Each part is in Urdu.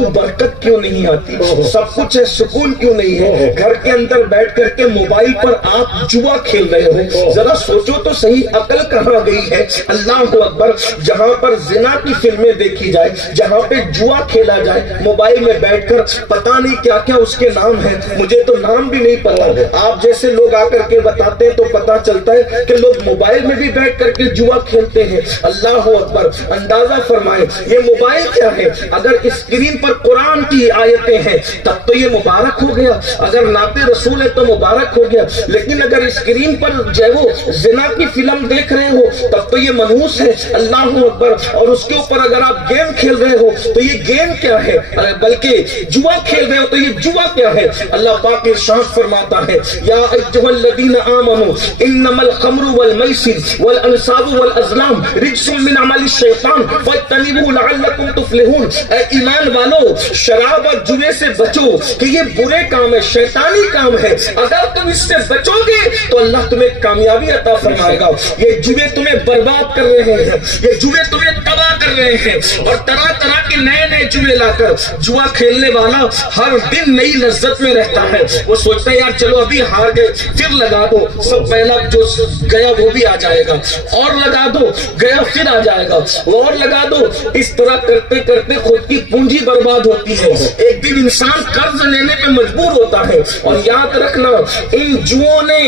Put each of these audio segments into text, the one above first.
کو برکت کیوں نہیں آتی؟ سب کچھ ہے، سکون کیوں نہیں ہے؟ گھر کے اندر بیٹھ کر کے موبائل پر آپ جوا کھیل رہے ہو، ذرا سوچو تو صحیح، عقل کہاں گئی ہے؟ اللہ اکبر، جہاں پر زنا کی فلمیں دیکھی جائے، جہاں پہ جوا کھیلا جائے، موبائل میں بیٹھ کر پتہ نہیں کیا کیا اس کے نام ہیں، مجھے تو نام بھی نہیں پتا، آپ جیسے لوگ آ کر کے بتاتے ہیں تو پتا چلتا ہے کہ لوگ موبائل میں بھی بیٹھ کر کے جوا کھیلتے ہیں۔ اللہ اکبر، اندازہ فرمائے یہ موبائل کیا ہے؟ اگر اسکرین پر قرآن کی آیتیں ہیں تب تو یہ مبارک ہو گیا، اگر نعت رسول ہے تو مبارک ہو گیا، لیکن اگر اسکرین پر جو ہے وہ زنا کی فلم دیکھ رہے ہو تب تو یہ منحوس ہے۔ اللہ اکبر، اور اس کے اوپر اگر آپ گیم کھیل رہے ہو تو یہ گیم کیا ہے؟ بلکہ جوا کھیل رہے ہو تو یہ جوا کیا ہے؟ اللہ پاک ارشاد فرماتا ہے، یا ایھا الذین آمنوا انما الخمر والمیسر والانصاب والازلام رجس من عمل الشیطان فاجتنبوہ لعلکم تفلحون۔ اے ایمان والو، شراب اور جوے سے بچو کہ یہ برے کام ہے، شیطانی کام ہے، اگر تم اس سے بچو گے تو اللہ تمہیں کامیابی عطا فرمائے گا۔ یہ جوے تمہیں برباد کر رہے ہیں، یہ جوے تمہیں تباہ کر رہے ہیں، اور طرح طرح کے نئے نئے جوے لا کر جوا کھیلنے والا ہر دن نئی لذت میں رہتا ہے۔ وہ سوچتا ہے یار چلو ابھی ہار گئے پھر لگا دو، سب پہلا جو گیا وہ بھی آ جائے گا، اور لگا دو، گیا پھر آ جائے گا، اور لگا دو، اس طرح کرتے کرتے خود کی پونجی برباد ہوتی ہے۔ ایک دن انسان قرض لینے پہ مجبور ہوتا ہے، اور یاد رکھنا ان جوؤں نے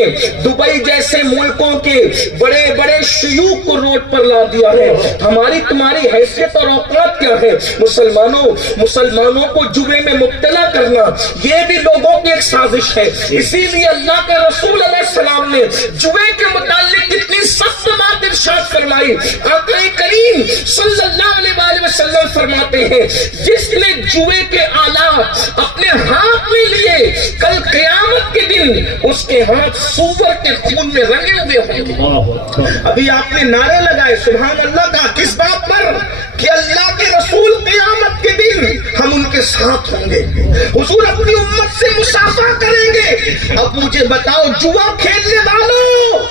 دبئی جیسے ملکوں کے بڑے بڑے شیوخ کو روڈ پر لا دیا ہے۔ ہماری تمہاری حیثیت اور اوقات کیا ہے؟ مسلمانوں کو جوے میں مبتلا کرنا یہ بھی لوگوں کی ایک سازش ہے۔ اسی لیے اللہ کے رسول علیہ السلام نے جوے کے متعلق کتنی سخت بات ارشاد فرمائی۔ آقا کریم صلی اللہ علیہ وآلہ وسلم فرماتے ہیں، جس نے جوے کے آلات اپنے ہاتھ میں لیے کل قیامت کے دن اس کے ہاتھ سور کے خون میں رنگے ہوئے ہوں گے۔ ابھی آپ نے نعرے لگائے سبحان اللہ کا، کس بات پر؟ کہ اللہ کے رسول قیامت کے دن ہم ان کے ساتھ ہوں گے، حضور اپنی امت سے مصافحہ کریں گے۔ اب مجھے بتاؤ جوا کھیلنے والوں،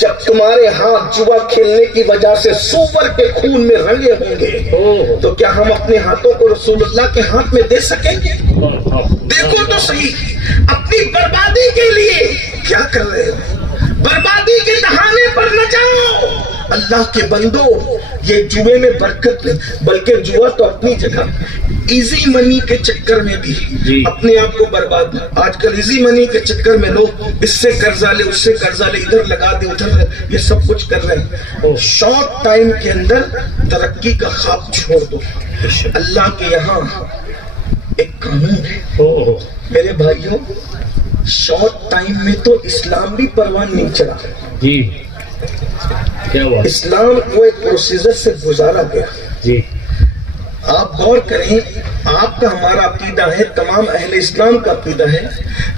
جب تمہارے ہاتھ جوا کھیلنے کی وجہ سے سور کے خون میں رنگے ہوں گے تو کیا ہم اپنے ہاتھوں کو رسول اللہ کے ہاتھ میں دے سکیں گے؟ دیکھو تو صحیح، اپنی بربادی کے لیے کیا کر رہے ہو؟ بربادی کے دہانے پر نہ جاؤ۔ اللہ کے بندو، یہ جوے میں برکت نہیں، بلکہ جوا تو اپنی جگہ ایزی منی کے چکر میں بھی اپنے آپ کو برباد۔ آج کل ایزی منی کے چکر میں لوگ اس سے قرضہ لے، اس سے قرضہ لے، ادھر لگا دے ادھر، یہ سب کچھ کر رہے ہیں۔ شارٹ ٹائم کے اندر ترقی کا خواب چھوڑ دو۔ اللہ کے یہاں ایک قانون ہے میرے بھائیوں، شارٹ ٹائم میں تو اسلام بھی پروان نہیں چلا۔ جی کیا بات؟ اسلام کو ایک پروسیجر سے گزارا گیا۔ جی آپ غور کریں، آپ کا ہمارا عقیدہ ہے، تمام اہل اسلام کا عقیدہ ہے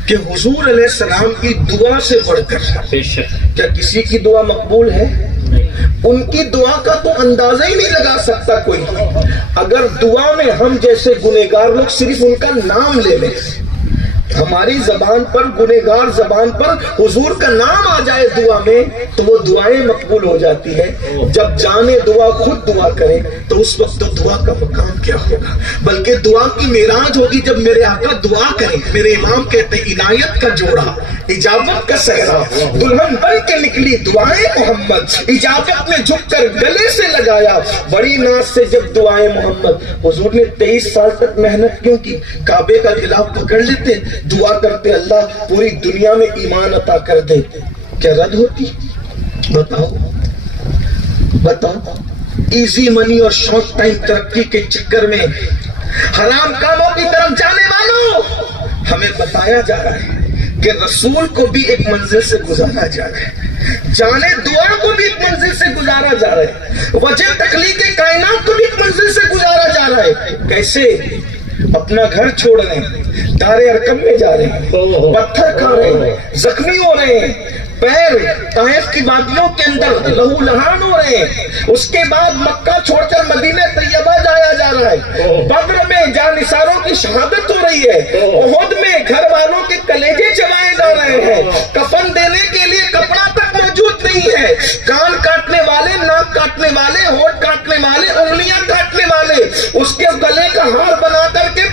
کہ حضور علیہ السلام کی دعا سے بڑھ کر کیا کسی کی دعا مقبول ہے؟ ان کی دعا کا تو اندازہ ہی نہیں لگا سکتا کوئی۔ اگر دعا میں ہم جیسے گنہگار لوگ صرف ان کا نام لے لیں، ہماری زبان پر، گنہگار زبان پر حضور کا نام آ جائے دعا میں تو وہ دعائیں مقبول ہو جاتی ہیں۔ جب جانے دعا خود دعا کریں تو اس وقت تو دعا کا مقام کیا ہوگا؟ بلکہ دعا کی معراج ہوگی جب میرے آقا دعا کریں۔ میرے امام کہتے ہیں عنایت کا جوڑا، اجابت کا صحرا، دلہن بن کے نکلی دعائیں محمد، اجابت میں جھک کر گلے سے لگایا بڑی ناز سے جب دعائیں محمد۔ حضور نے 23 سال تک محنت کیوں کی؟ کعبے کا غلاف پکڑ لیتے، دعا کرتے اللہ پوری دنیا میں ایمان عطا کر دے، کیا رد ہوتی؟ بتاؤ ایزی منی اور شارٹ ٹائم ترقی کے چکر میں حرام کاموں کی طرف جانے والوں، ہمیں بتایا جا رہا ہے کہ رسول کو بھی ایک منزل سے گزارا جا رہا ہے، جانے دعا کو بھی ایک منزل سے گزارا جا رہا ہے، وجہ تخلیق کائنات کو بھی ایک منزل سے گزارا جا رہا ہے۔ کیسے؟ اپنا گھر چھوڑ رہے ہیں، دار ارقم میں جا رہے ہیں، پتھر کھا رہے ہیں، زخمی ہو رہے ہیں، پیر طائف کی وادیوں کے اندر لہو لہان ہو رہے ہیں، اس کے بعد مکہ چھوڑ کر مدینہ طیبہ جایا جا رہا ہے، بدر میں جانثاروں کی شہادت ہو رہی ہے، احد میں گھر والوں کے کلیجے چبائے جا رہے ہیں، کفن دینے کے لیے کپڑا تک موجود نہیں ہے، کان کاٹنے والے، ناک کاٹنے والے، ہونٹ کاٹنے والے، انگلیاں کاٹنے والے اس کے گلے کا ہار بنا کر کے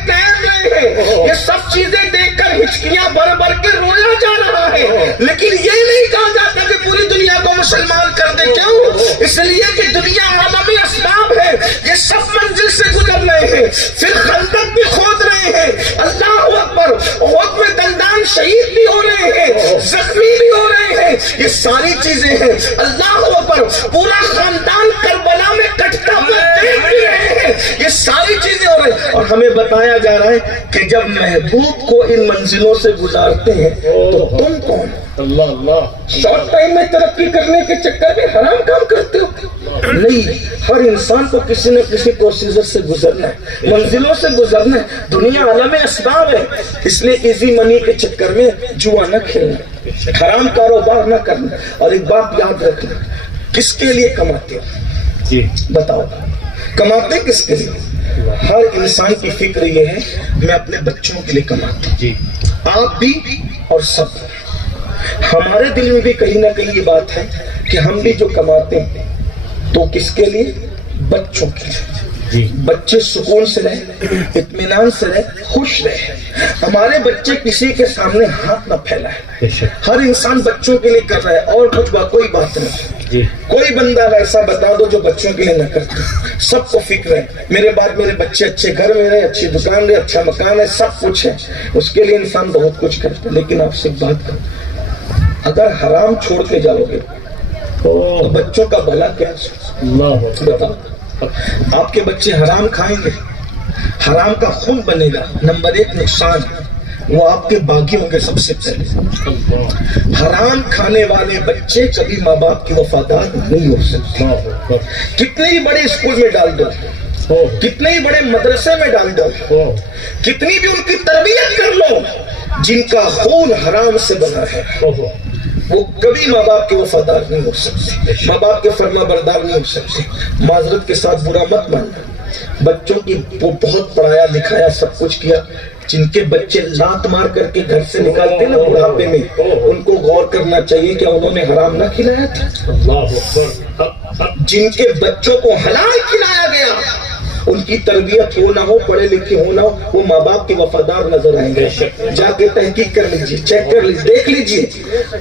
یہ سب چیزیں دیکھ کر ہچکیاں بھر بھر کے رویا جا رہا ہے، لیکن یہ نہیں کہا جاتا کہ پوری دنیا کو مسلمان کر دے. کیوں؟ اس لیے کہ دنیا عالمی اسباب ہے، یہ سب منزل سے گزر رہے ہیں، پھر خندق بھی کھود رہے ہیں. اللہ اکبر. احد میں دندان شہید بھی ہو رہے ہیں، زخمی بھی ہو رہے ہیں. یہ ساری چیزیں ہیں. اللہ اکبر. پورا خاندان کربلا میں کٹتا ہوا دیکھ بھی رہے ہیں. یہ ساری چیزیں ہو رہی ہیں، اور ہمیں بتایا جا رہا ہے کہ جب محبوب کو ان منزلوں سے گزارتے ہیں تو تم کون؟ اللہ اللہ. شارٹ ٹائم میں ترقی کرنے کے چکر میں حرام کام کرتے ہو؟ نہیں، ہر انسان کو کسی نہ کسی پروسیجر سے گزرنا ہے، منزلوں سے گزرنا ہے. دنیا عالم اسباب ہے، اس لیے ایزی منی کے چکر میں جوا نہ کھیلنا، حرام کاروبار نہ کرنا. اور ایک بات یاد رکھنا، کس کے لیے کماتے ہو؟ جی بتاؤ، کماتے کس کے لیے؟ ہر انسان کی فکر یہ ہے میں اپنے بچوں کے لیے کماتا ہوں. جی آپ بھی اور سب. ہمارے دل میں بھی کہیں نہ کہیں یہ بات ہے کہ ہم بھی جو کماتے ہیں تو کس کے لیے؟ بچوں کے لیے. جی بچے سکون سے رہے، اطمینان سے رہے، خوش رہے. ہمارے بچے کسی کے سامنے ہاتھ نہ پھیلائے. بے شک. ہر انسان بچوں کے لیے کر رہا ہے، اور کچھ کوئی بات نہیں. جی کوئی بندہ ایسا بتا دو جو بچوں کے لیے نہ کرتے. سب کو فکر ہے میرے بعد میرے بچے اچھے گھر میں رہے، اچھی دکان رہے، اچھا مکان ہے، سب کچھ ہے. اس کے لیے انسان بہت کچھ کرتا ہے. لیکن آپ سے ایک بات کروں، اگر حرام چھوڑ کے جاؤ گے تو بچوں کا بھلا کیا؟ اللہ. بتاؤ، آپ کے بچے حرام کھائیں گے، حرام کا خون بنے گا. نمبر 1 نقصان وہ آپ کے باغی ہوں گے. سب سے پہلے حرام کھانے والے بچے کبھی ماں باپ کی وفادار نہیں ہو سکتے. کتنے ہی بڑے اسکول میں ڈال دو، کتنے ہی بڑے مدرسے میں ڈال دو، کتنی بھی ان کی تربیت کر لو، جن کا خون حرام سے بنا ہے وہ کبھی ماں باپ کے وفادار نہیں ہو سکتے، ماں باپ کے فرما بردار نہیں ہو سکتے. معذرت کے ساتھ برا مت ماننا، بچوں کی بہت پڑھایا لکھایا سب کچھ کیا. جن کے بچے لات مار کر کے گھر سے نکالتے نا بڑھاپے میں، ان کو غور کرنا چاہیے کہ انہوں نے حرام نہ کھلایا تھا. جن کے بچوں کو حلال کھلایا گیا، ان کی تربیت ہو نہ ہو، پڑھے لکھے ہو نہ ہو، وہ ماں باپ کے وفادار نظر آئیں گے. جا کے تحقیق کر لیجیے، چیک کر لیجیے، دیکھ لیجیے.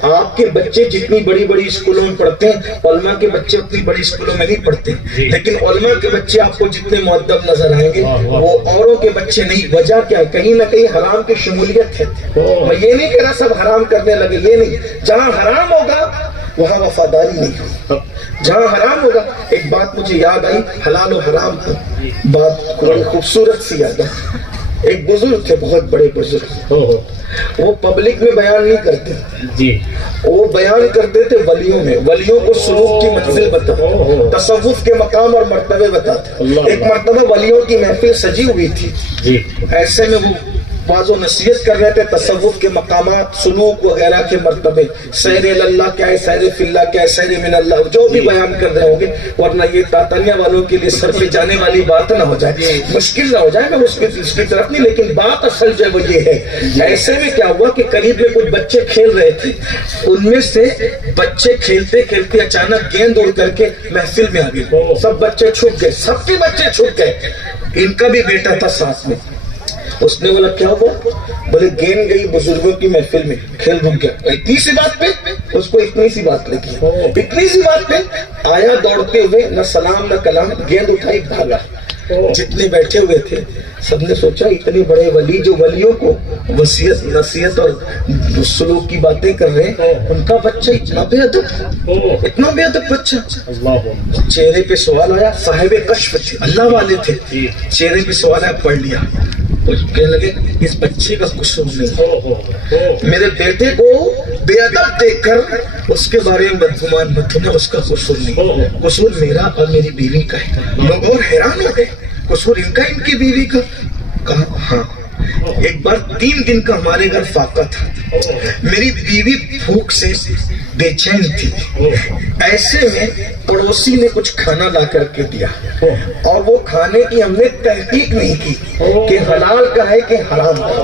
آپ کے بچے جتنی بڑی بڑی اسکولوں میں پڑھتے ہیں، علماء کے بچے اتنی بڑی اسکولوں میں نہیں پڑھتے، لیکن علماء کے بچے آپ کو جتنے مؤدب نظر آئیں گے وہ اوروں کے بچے نہیں. وجہ کیا ہے؟ کہیں نہ کہیں حرام کی شمولیت ہے. میں یہ نہیں کہہ رہا سب حرام کرنے لگے، یہ نہیں. جہاں حرام ہوگا وہاں وفاداری نہیں ہوگی. جہاں حرام ہوگا. ایک بات مجھے یاد آئی، حلال و حرام کی بات بڑی خوبصورت سی یاد آئی. ایک بزرگ تھے، بہت بڑے بزرگ، وہ پبلک میں بیان نہیں کرتے. جی وہ بیان کرتے تھے ولیوں میں. ولیوں کو سلوک کی منزل بتاتے، تصوف کے مقام اور مرتبے بتاتے. ایک مرتبہ ولیوں کی محفل سجی ہوئی تھی. جی ایسے میں وہ واضح و نصیحت کر رہے تھے تصوف کے مقامات، سلوک وغیرہ کے مرتبے، سیر اللہ کیا ہے، سیر فی اللہ کیا ہے، سیر من اللہ، جو بھی بیان کر رہے ہوں گے. ورنہ یہ تاتانیہ والوں کے لیے سر پہ جانے والی بات نہ ہو جائے، مشکل نہ ہو جائے. میں اس کی طرف نہیں، لیکن بات اصل جو ہے وہ یہ ہے. ایسے میں کیا ہوا کہ قریب میں کچھ بچے کھیل رہے تھے، ان میں سے بچے کھیلتے کھیلتے اچانک گیند اڑ کر کے محفل میں آ گئی. سب بچے چھپ گئے، سب کے بچے چھپ گئے. ان کا بھی بیٹا تھا ساتھ میں. اس نے بولا کیا ہوا؟ بولے گیند گئی بزرگوں کی محفل میں، کھیل رک گیا. اتنی سی بات پہ اس کو اتنی سی بات لگی، اتنی سی بات پہ آیا دوڑتے ہوئے، نہ سلام نہ کلام، گیند اٹھائی بھاگا. جتنے بیٹھے ہوئے تھے سب نے سوچا اتنے بڑے ولی جو ولیوں کو وصیت نصیحت اور سلوک کی باتیں کر رہے ہیں، ان کا بچہ اتنا بے ادب، اتنا بے ادب بچہ. چہرے پہ سوال آیا. صاحب کشف تھے، اللہ والے تھے. چہرے پہ سوال آیا، پڑھ لیا. کہنے لگے اس بچے کا قصور نہیں، میرے بیٹے کو بے ادب دیکھ کر اس کے بارے میں بدگمان مت ہونا، اس کا قصور نہیں، قصور میرا اور میری بیوی کا ہے. لوگ اور حیران ہو گئے، قصور ان کا ان کی بیوی کا؟ کہا ہاں. ایک بار 3 دن کا ہمارے گھر فاقہ تھا، میری بیوی بھوک سے بے چین تھی. ایسے میں پڑوسی نے کچھ کھانا لا کر کے دیا. اور وہ کھانے کی ہم نے تحقیق نہیں کی کہ حلال کا ہے کہ حرام کا،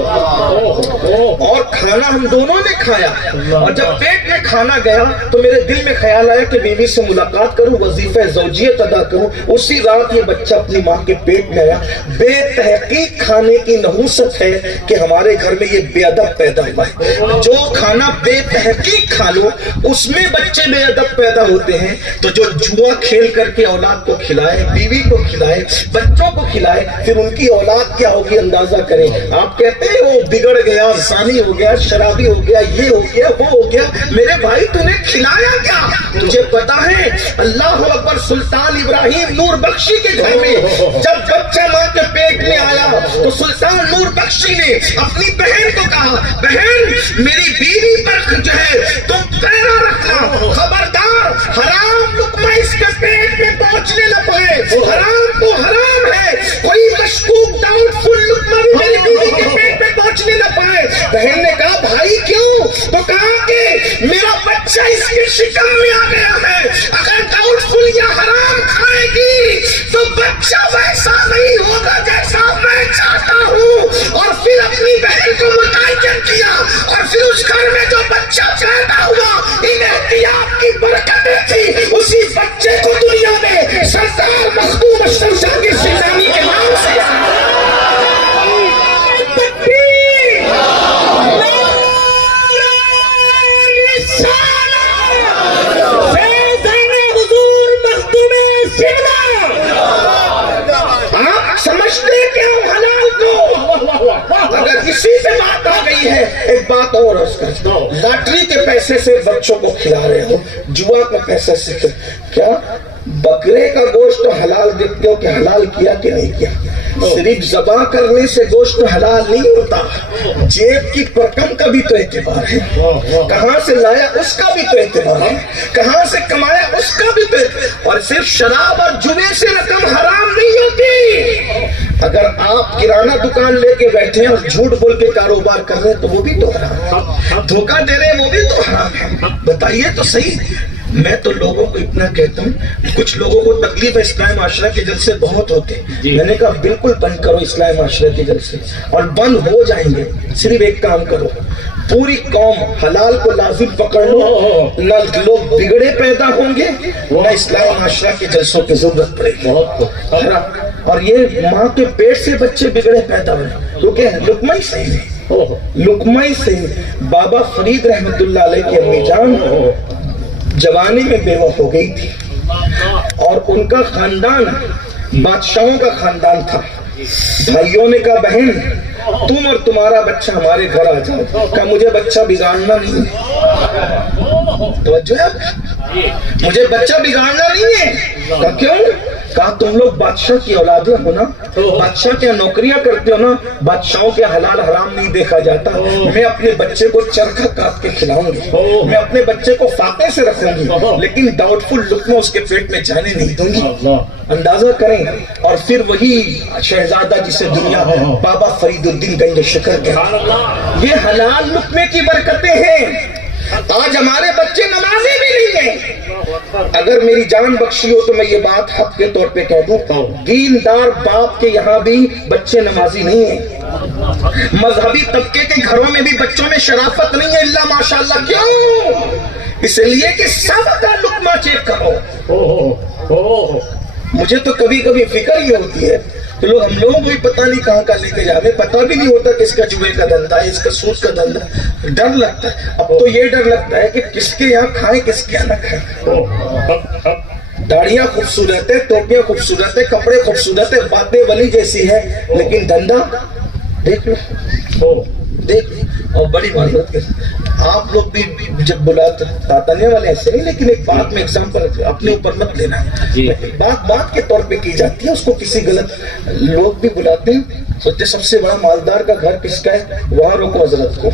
اور کھانا ہم دونوں نے کھایا، اور جب پیٹ میں کھانا گیا تو میرے دل میں خیال آیا کہ بیوی سے ملاقات کروں، وظیفہ زوجیت ادا کروں۔ اسی رات یہ بچہ اپنی ماں کے پیٹ میں آیا۔ بے تحقیق کھانے کی نحوست ہے کہ ہمارے گھر میں یہ بے ادب پیدا ہوا ہے۔ جو کھانا بے تحقیق کھا لو اس میں بچے بے ادب پیدا ہوتے ہیں۔ تو جو جوا کھیل کر کے اولاد کو کھلائے، بیوی کو کھلائے، بچوں کو کھلائے، پھر ان کی اولاد کیا ہوگی اندازہ کریں۔ آپ کہتے ہیں وہ بگڑ گیا، زانی ہو گیا، شرابی ہو گیا، یہ ہو گیا، وہ ہو گیا۔ میرے بھائی تو نے کھلایا کیا؟ تجھے پتا ہے اللہ اکبر، سلطان ابراہیم نور بخشی کے گھر میں جب بچہ ماں کے پیٹ میں آیا تو سلطان نور بخشی نے اپنی بہن کو کہا، بہن میری بیوی پر جو ہے تم پیرا رکھنا، خبردار حرام لقمہ اس کے پیٹ میں پہنچنے نہ پائے، حرام تو حرام ہے، کوئی مشکوک ڈاؤٹ فل لقمہ بھی میری بیوی کے پیٹ میں پہنچنے نہ پائے۔ بہن نے کہا بھائی کیوں؟ تو کہا کہ میرا بچہ اس کے شکم میں آ گیا ہے، اگر ڈاؤٹ فل یا حرام کھائے گی تو بچہ ویسا نہیں ہوگا جیسا میں چاہتا ہوں۔ اور پھر اپنی بہن کو متعین کیا، اور پھر اس گھر میں جو بچہ پیدا ہوا ان احتیاط کی برکتیں تھی، اسی بچے کو دنیا میں سردار مخدوم اشرف شاہ کے شیزانی کے نام سے سمجھتے کیوں حلال کو؟ اگر اسی سے بات آ گئی ہے، ایک بات اور اس کا، لاٹری کے پیسے سے بچوں کو کھلا رہے ہو، جوا کے پیسے سے کیا بکرے کا گوشت حلال دیکھتے ہو کہ حلال کیا کہ نہیں کیا؟ صرف ذبح کرنے سے گوشت حلال نہیں ہوتا، جیب کی رقم کا بھی تو اعتبار ہے، کہاں سے لایا اس کا بھی تو اعتبار ہے، کہاں سے کمایا اس کا بھی تو اعتبار۔ اور صرف شراب اور جوے سے رقم حرام نہیں ہوتی۔ اگر آپ کرانہ دکان لے کے بیٹھے ہیں اور جھوٹ بول کے کاروبار کر رہے ہیں تو وہ بھی تو حرام ہے، دھوکہ دے رہے ہیں وہ بھی تو حرام ہے۔ بتائیے تو صحیح۔ میں تو لوگوں کو اتنا کہتا ہوں، کچھ لوگوں کو تکلیف ہے اسلامی معاشرہ کے جلسے بہت ہوتے ہیں، میں نے کہا بالکل بند کرو اسلامی معاشرہ کے جلسے، اور بند ہو جائیں گے۔ صرف ایک کام کرو، پوری قوم حلال کو لازم پکڑ لو، نہ لوگ بگڑے پیدا ہوں گے، نہ اسلامی معاشرہ کے جلسوں کی ضرورت پڑے گی۔ اور یہ ماں کے پیٹ سے بچے بگڑے پیدا ہوئے کیونکہ لقمہ ہی صحیح ہے، لقمہ ہی صحیح ہے۔ بابا فرید رحمت اللہ علیہ کی امی جان جوانی میں بیوہ ہو گئی تھی، اور ان کا خاندان بادشاہوں کا خاندان تھا۔ بھائیوں نے کہا بہن تم اور تمہارا بچہ ہمارے گھر آ جاؤ، کہا مجھے بچہ بگاڑنا نہیں ہے، توجہ ہے، مجھے بچہ بگاڑنا نہیں ہے۔ کہا کیوں؟ کہا تم لوگ بادشاہ کی اولادیں ہو نا، بادشاہ کیا نوکریاں کرتے ہو نا، بادشاہوں کے حلال حرام نہیں دیکھا جاتا، میں اپنے بچے کو چرخہ کاٹ کے کھلاؤں گی، میں اپنے بچے کو فاقے سے رکھوں گی، لیکن ڈاؤٹ فل لقمہ اس کے پیٹ میں جانے نہیں دوں گی۔ اندازہ کریں، اور پھر وہی شہزادہ جسے دنیا بابا فرید الدین گنج شکر کہتے، یہ حلال لقمے کی برکتیں ہیں۔ آج ہمارے بچے نمازی بھی نہیں ہیں۔ اگر میری جان بخشی ہو تو میں یہ بات حق کے طور پہ کہہ دوں، دیندار باپ کے یہاں بھی بچے نمازی نہیں ہیں، مذہبی طبقے کے گھروں میں بھی بچوں میں شرافت نہیں ہے الا ماشاءاللہ۔ کیوں؟ اس لیے کہ سب کا لقمہ چیک کرو۔ مجھے تو کبھی کبھی فکر یہ ہوتی ہے تو ہم لوگوں کو بھی پتہ نہیں کہاں کا لے کے جانے، پتہ بھی نہیں ہوتا کس کا جوئے کا دھندا ہے، اس کا سود کا دھندا، ڈر لگتا ہے۔ اب تو یہ ڈر لگتا ہے کہ کس کے یہاں کھائیں کس کے یہاں نہ کھائیں۔ داڑیاں خوبصورت ہے، ٹوپیاں خوبصورت ہے، کپڑے خوبصورت ہے، باتیں ولی جیسی ہے، لیکن دھندا دیکھ لو، دیکھ لو۔ اور بڑی معذرت کے آپ لوگ بھی جب بلاتے تانے والے ایسے نہیں، لیکن ایک بات میں ایگزامپل اپنے اوپر مت لینا، بات کے طور پہ کی جاتی ہے، اس کو کسی غلط لوگ بھی بلاتے ہیں، سوچتے سب سے بڑا مالدار کا گھر کس کا ہے، وہاں روکو حضرت کو،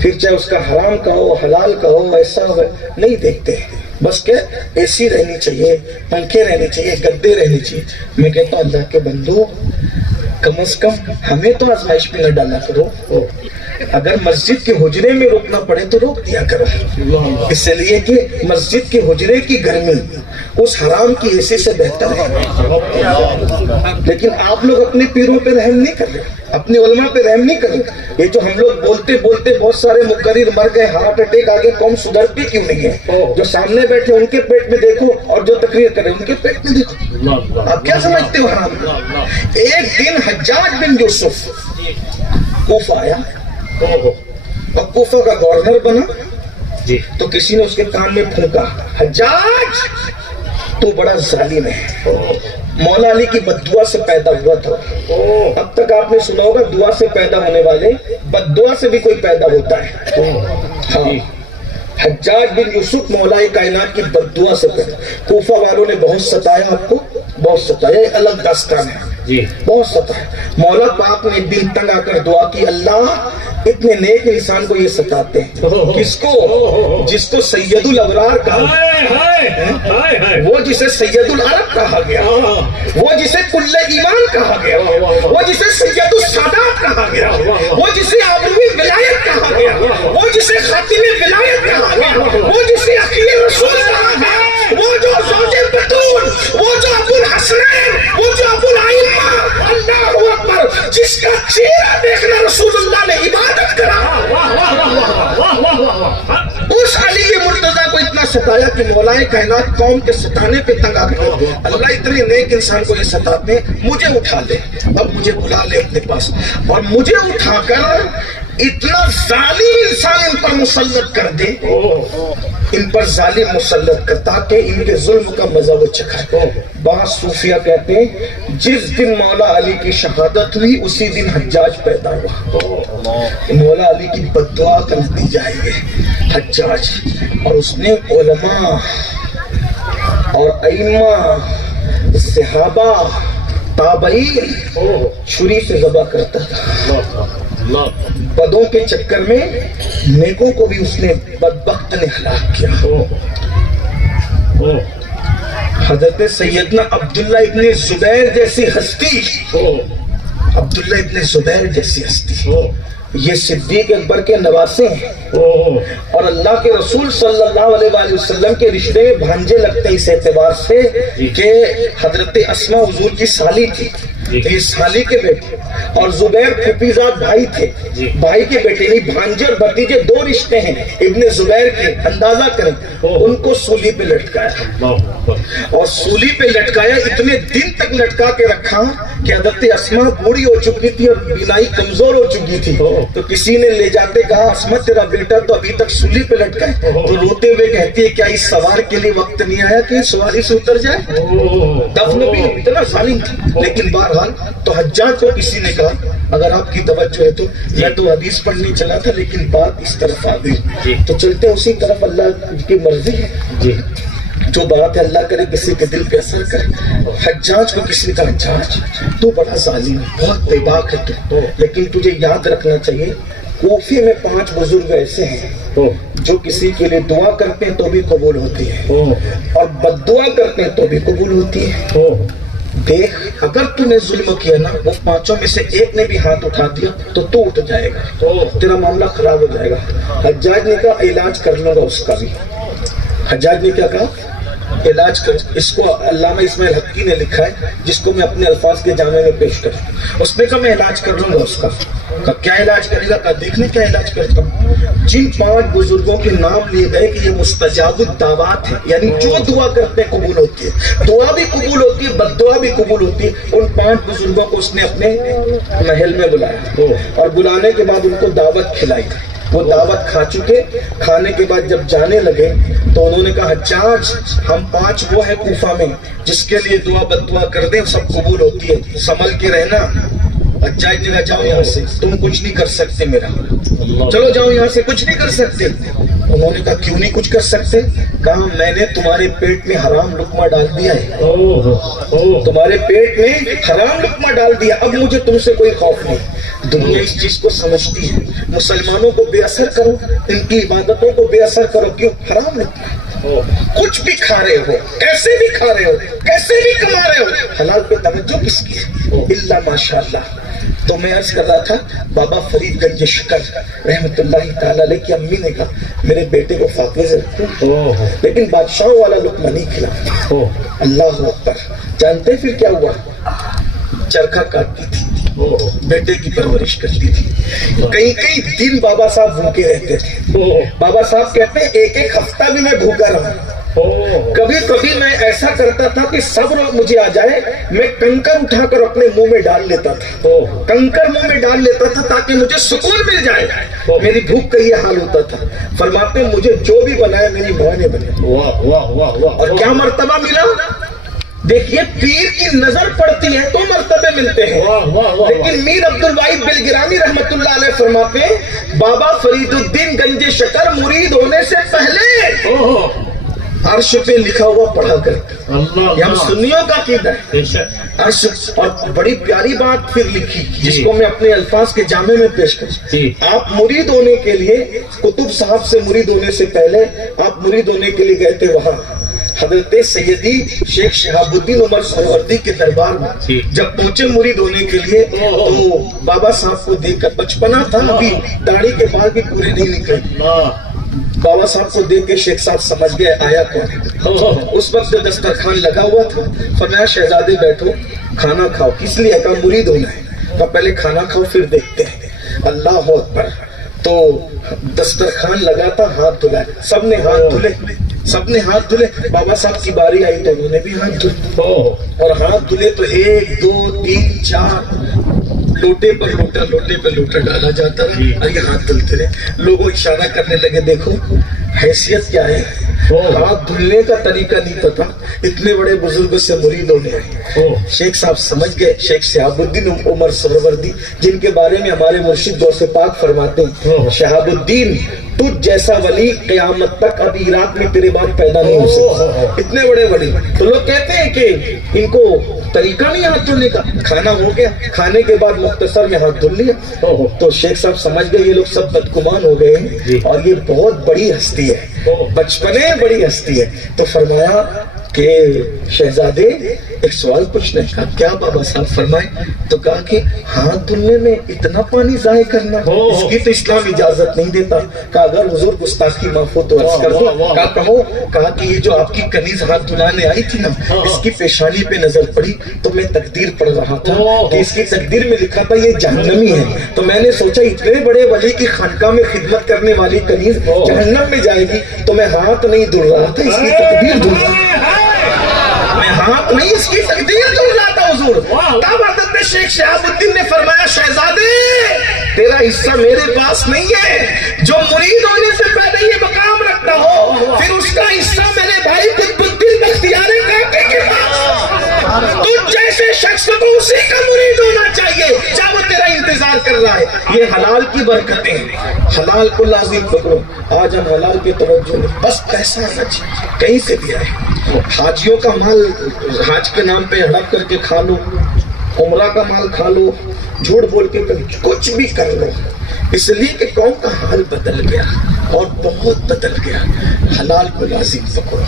پھر چاہے اس کا حرام کا ہو حلال کا ہو ایسا ہو نہیں دیکھتے، بس کہ اے سی رہنی چاہیے، پنکھے رہنے چاہیے، گدے رہنے چاہیے۔ میں کہتا ہوں اللہ کے بندو کم از کم ہمیں تو آزمائش پہ نہ ڈالا کرو، اگر مسجد کے حجرے میں روکنا پڑے تو روک دیا کرو، اس لیے کہ مسجد کے حجرے کی گرمی اس حرام کی ایسے سے بہتر ہے. لیکن آپ لوگ اپنے پیروں پہ رحم نہیں کر رہے, اپنے علماء پہ رحم نہیں کر رہے. یہ جو ہم لوگ بولتے بولتے بہت سارے مقرر مر گئے, ہارٹ اٹیک آگے, قوم سدھرتی کیوں نہیں ہے؟ جو سامنے بیٹھے ان کے پیٹ میں دیکھو اور جو تقریر کرے ان کے پیٹ میں دیکھو. آپ کیا سمجھتے ہو حرام؟ ایک دن حجاج بن یوسف کوفہ آیا اور کوفہ کا گورنر بنا تو کسی نے اس کے کان میں پھونکا, حجاج تو بڑا ظالم ہے, مولا علی کی بد دعا سے پیدا ہوا تھا. اب تک آپ نے سنا ہوگا دعا سے پیدا ہونے والے بد دعا سے بھی کوئی پیدا ہوتا ہے. ہاں, حجاج بن یوسف مولا کائنات کی بد دعا سے پیدا. کوفہ والوں نے بہت ستایا آپ کو, بہت ستایا, ایک الگ داستان ہے, بہت ستایا. مولا پاک نے ایک دن تنگ آ کر دعا کی, اللہ اتنے نیک انسان کو یہ ستاتے ہیں. کس کو؟ جس کو سید الابرار کہا, وہ جسے سید العرب کہا گیا, وہ جسے کل ایمان کہا گیا, وہ جسے سید السادات کہا گیا, وہ جسے آبروی ولایت کہا گیا, وہ جسے خاتم ولایت کہا گیا, وہ جسے عقیل رسول کہا گیا, وہ جو زوج بطول, وہ جو ابو الحسنین, وہ جو ابو الائمہ, اللہ اکبر, جس کا چہرہ دیکھنا رسول اللہ نے عبادت کرا. اس علی مرتضیٰ کو اتنا ستایا کہ مولا کائنات قوم کے ستانے پہ تنگ آ گئے. اللہ اتنے نیک انسان کو یہ ستاتے ہیں, مجھے اٹھا لے, اب مجھے بلا لے اپنے پاس اور مجھے اٹھا کر اتنا ظالم انسان ان پر مسلط کر دے, ان پر ظالم مسلط کر, تاکہ ان کے ظلم کا مزہ وہ چکھائے. بعض صوفیہ کہتے ہیں جس دن مولا علی کی شہادت ہوئی اسی دن حجاج پیدا ہوا. مولا علی کی بد دعا کا نتیجہ ہے یہ حجاج. اور اس نے علماء اور ائمہ, صحابہ, تابعین چھری سے ذبح کرتا تھا. بدوں کے چکر میں نیکوں کو بھی اس نے بدبخت نے ہلاک کیا. حضرت سیدنا عبداللہ ابن زبیر جیسی ہستی, عبداللہ ابن زبیر جیسی ہستی, یہ صدیق اکبر کے نواسے ہیں اور اللہ کے رسول صلی اللہ علیہ وآلہ وسلم کے رشتے میں بھانجے لگتے ہیں, اس اعتبار سے کہ حضرت اسماء حضور کی سالی تھی, یہ سالی کے بیٹے, اور زبیر پھوپھیزاد بھائی تھے, بھائی کے بیٹے نہیں, بھانجے اور بھتیجے دو رشتے ہیں ابن زبیر کے. اندازہ کریں, ان کو سولی پہ لٹکایا اور سولی پہ لٹکایا, اتنے دن تک لٹکا کے رکھا کہ حضرت اسماء بوڑھی ہو چکی تھی اور بینائی کمزور ہو چکی تھی. تو کسی نے لے جاتے کہا اسماء تیرا بیٹا تو ابھی تک سولی پہ لٹکا ہے, تو روتے ہوئے کہتی ہے کیا اس سوار کے لیے وقت نہیں آیا کہ سواری سے اتر جائے؟ دفن بھی اتنا ظالم تھا. لیکن بہرحال تو حجاج کو کسی نے کہا اگر آپ کی توجہ ہے تو, میں تو حدیث پڑھنے چلا تھا لیکن بات اس طرف آ گئی, تو چلتے اسی طرف, اللہ کی مرضی ہے. جو بات ہے اللہ کرے کسی کے دل پہ اثر کرے. حجاج کو کسی نے کہا حجاج تو بڑا ظالم ہے, بہت بے باک ہے تو, لیکن تجھے یاد رکھنا چاہیے کوفے میں 5 بزرگ ایسے ہیں جو کسی کے لیے دعا کرتے ہیں تو بھی قبول ہوتی ہے اور بد دعا کرتے ہیں تو بھی قبول ہوتی ہے. دیکھ, اگر تو نے ظلم کیا نا, وہ 5 میں سے ایک نے بھی ہاتھ اٹھا دیا تو اٹھ جائے گا, تیرا معاملہ خراب ہو جائے گا. حجاج نے کہا علاج کر لوں گا اس کا بھی. حجاج نے کیا کہا, علاج کر. اس کو علامہ اسماعیل حقی نے لکھا ہے جس کو میں اپنے الفاظ کے جامع میں پیش کروں. اس نے کہا میں علاج کر لوں گا اس کا. کیا علاج کرے گا؟ کہا دیکھنے کیا علاج کرتا ہوں. جن 5 بزرگوں کے نام لیے گئے کہ یہ مستجاب الدعوات ہے, یعنی جو دعا کرتے ہیں قبول ہوتی ہے, دعا بھی قبول ہوتی ہے, بد دعا بھی قبول ہوتی ہے. ان 5 بزرگوں کو اس نے اپنے محل میں بلایا اور بلانے کے بعد ان کو دعوت کھلائی. وہ دعوت کھا چکے, کھانے کے بعد جب جانے لگے تو انہوں نے کہا حجاج ہم 5 وہ ہیں کوفہ میں جس کے لیے دعا بد دعا کر دیں سب قبول ہوتی ہے, سنبھل کے رہنا. حجاج نے کہا جاؤ یہاں سے, تم کچھ نہیں کر سکتے میرا, چلو جاؤ یہاں سے, کچھ نہیں کر سکتے. انہوں نے کہا کیوں نہیں کچھ کر سکتے؟ کہا میں نے تمہارے پیٹ میں حرام لقمہ ڈال دیا ہے, تمہارے پیٹ میں حرام لقمہ ڈال دیا, اب مجھے تم سے کوئی خوف نہیں. دنیا اس چیز کو سمجھتی ہے, مسلمانوں کو بے اثر کرو, ان کی عبادتوں کو بے اثر کرو. کیوں؟ حرام لقمہ, کچھ بھی کھا رہے ہو, کیسے بھی کھا رہے ہو, کیسے بھی کما رہے ہو, حلال پہ توجہ کس کی ہے؟ اللہ ماشاء اللہ. تو میں عرض کر رہا تھا بابا فرید گنج شکر رحمت اللہ تعالی علیہ کی امی نے کہا میرے بیٹے کو فاقے سے رکھو، لیکن بادشاہوں والا لقمہ نہیں کھلایا۔ اللہ اکبر۔ جانتے پھر کیا ہوا؟ چرخا کاٹتی تھی، بیٹے کی پرورش کرتی تھی، کئی دن بابا صاحب بھوکے رہتے تھے۔ بابا صاحب کہتے ہیں ایک ہفتہ بھی میں بھوکا رہا، کبھی کبھی میں ایسا کرتا تھا کہ صبر مجھے آ جائے، میں کنکر اٹھا کر اپنے منہ میں ڈال لیتا تھا، کنکر منہ میں ڈال لیتا تھا تاکہ مجھے سکون مل جائے۔ میری بھوک کا یہ حال ہوتا تھا۔ فرماتے مجھے جو بھی بنایا میری ماں نے بنایا، اور کیا مرتبہ ملا؟ دیکھیے پیر کی نظر پڑتی ہے تو مرتبے ملتے ہیں، لیکن میر عبد الواحد بلگرانی رحمت اللہ علیہ فرماتے ہیں بابا فرید الدین گنج شکر مرید ہونے سے پہلے عرش پہ لکھا ہوا پڑھا کرتے، یہ ہم سنیوں کا عقیدہ ہے۔ عرش، اور بڑی پیاری بات پھر لکھی جس کو میں اپنے الفاظ کے جامع میں پیش کروں۔ آپ مرید ہونے کے لیے قطب صاحب سے مرید ہونے سے پہلے آپ مرید ہونے کے لیے گئے تھے وہاں حضرت سیدی شیخ شہاب الدین عمر سہروردی کے دربار میں۔ جب پہنچے مرید ہونے کے لیے تو بابا صاحب کو دیکھ کر، بچپنا تھا ابھی، داڑھی کے بال بھی پورے نہیں نکلے، بابا صاحب کو دیکھ کے شیخ صاحب سمجھ گئے آیا کون۔ اس وقت جو دسترخوان لگا ہوا تھا، فرمایا شہزادے بیٹھو کھانا کھاؤ۔ کس لیے؟ کہا مرید ہونا ہے، پہلے کھانا کھاؤ پھر دیکھتے ہیں۔ اللہ اکبر۔ تو دسترخوان لگا تھا، ہاتھ دھلائے، سب نے ہاتھ دھلے، سب نے ہاتھ دھلے۔ بابا صاحب کی باری آئی تو انہوں نے بھی ہاتھ دھلے، اور ہاتھ دھلے تو 1 2 3 4 لوٹے پر لوٹا، لوٹے پر لوٹا ڈالا جاتا رہا، اور یہ ہاتھ دھلتے رہے۔ لوگوں اشارہ کرنے لگے دیکھو حیثیت کیا ہے، ہاتھ دھلنے کا طریقہ نہیں پتا، اتنے بڑے بزرگ سے مرید ہونے آئے۔ شیخ صاحب سمجھ گئے، شیخ شہاب الدین عمر سہروردی جن کے بارے میں ہمارے مرشد غوث پاک فرماتے ہیں شہاب الدین تجھ جیسا ولی قیامت تک اب عراق میں تیرے بعد پیدا نہیں ہو سکتا، اتنے بڑے ولی۔ تو لوگ کہتے ہیں کہ ان کو طریقہ نہیں ہاتھ دھلنے کا۔ کھانا ہو گیا، کھانے کے بعد مختصر میں ہاتھ دھل لیا۔ تو شیخ صاحب سمجھ گئے یہ لوگ سب بدگمان ہو گئے ہیں اور یہ بہت بڑی ہستی ہے، بچپنے بڑی ہستی ہے۔ تو فرمایا کہ شہزادے ایک سوال پوچھنے کا۔ کیا بابا صاحب؟ فرمائے تو کہا کہ ہاتھ دھلنے میں اتنا پانی ضائع کرنا، اس کی تو اسلام اجازت نہیں دیتا۔ کہا اگر حضور گستاخی معاف ہو تو عرض کر دو۔ کہا کہو۔ کہا کہ یہ جو آپ کی کنیز ہاتھ دھلانے آئی تھی نا، اس کی پیشانی پہ نظر پڑی تو میں تقدیر پڑھ رہا تھا کہ اس کی تقدیر میں لکھا تھا یہ جہنمی ہے، تو میں نے سوچا اتنے بڑے ولی کی خانقاہ میں خدمت کرنے والی کنیز جہنم میں جائے گی، تو میں ہاتھ نہیں دھل رہا تھا، اس کی تقدیر دھل رہا تھا، میں ہاتھ نہیں اس کی تقدیر دھل رہا تھا حضور۔ تب حضرت شیخ شہاب الدین نے فرمایا شہزادے تیرا حصہ میرے پاس نہیں ہے، جو مرید ہونے سے پہلے یہ مقام رکھتا ہو پھر اس کا حصہ میرے بھائی قطب الدین بختیار کاکے کے پاس۔ تجھ جیسے شخص کو اسی کا مرید ہونا چاہیے جب وہ تیرا انتظار کر رہا ہے۔ یہ حلال کی برکتیں ہیں، حلال کو لازم پکڑو۔ آج ہم حلال کی توجہ نہیں، بس پیسہ آنا چاہیے، کہیں سے بھی آئے۔ حاجیوں کا مال حاج کے نام پہ ہڑپ کر کے کھا لو، عمرہ کا مال کھا لو، جھوٹ بول کے کچھ بھی کر لو، اس لیے کہ قوم کا حال بدل گیا اور بہت بدل گیا۔ حلال کو لازم پکڑو۔